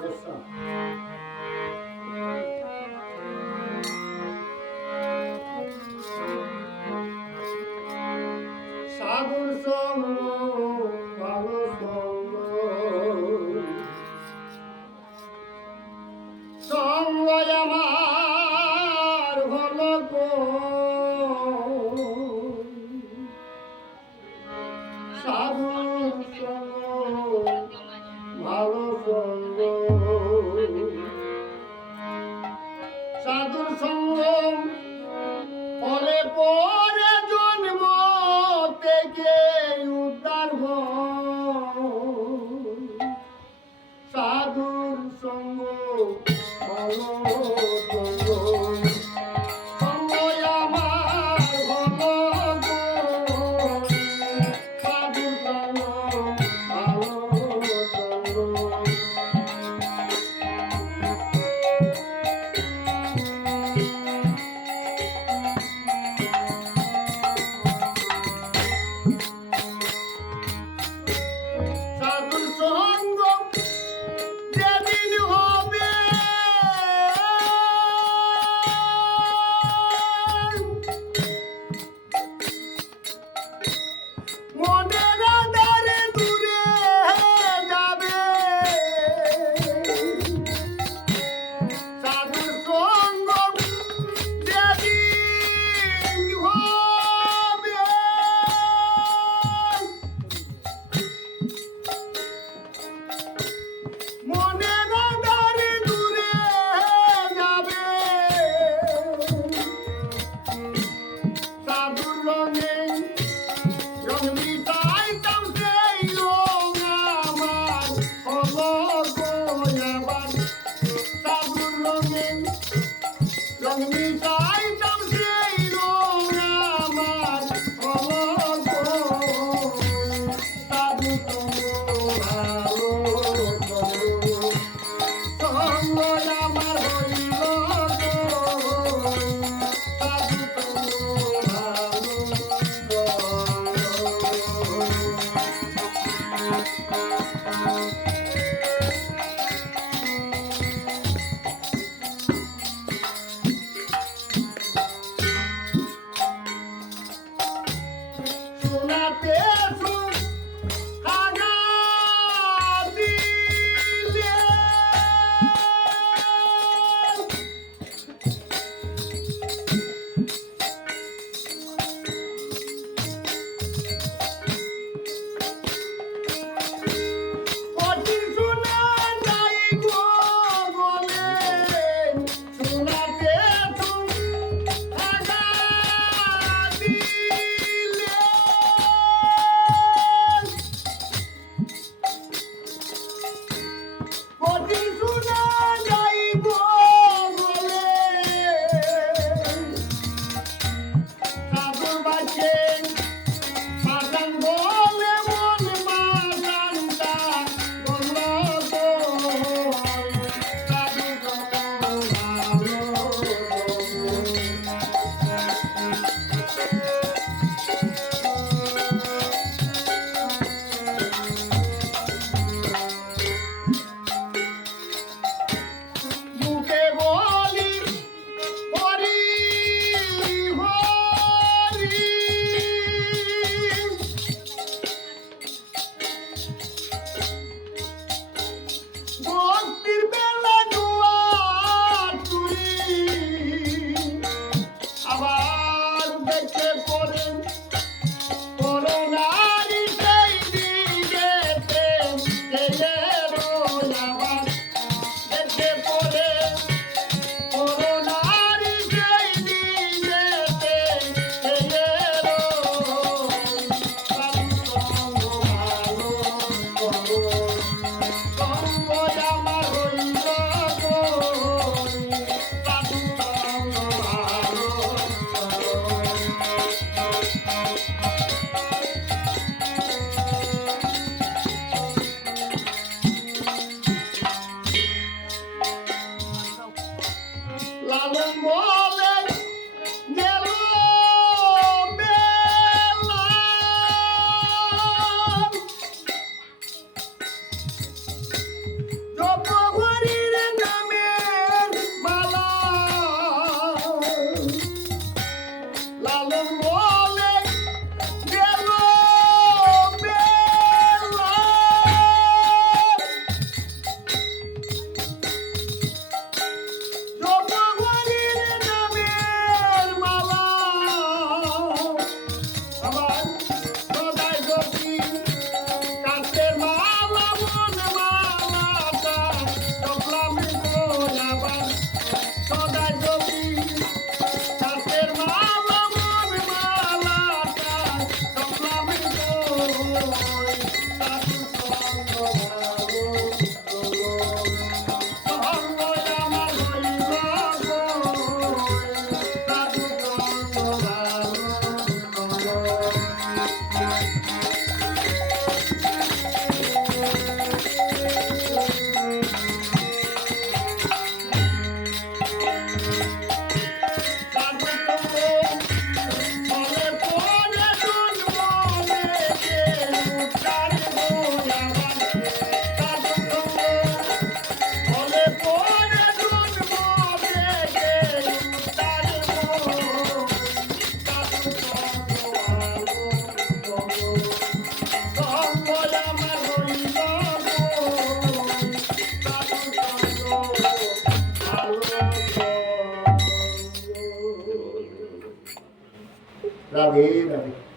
맞았어. 바로성로 Oh. galera.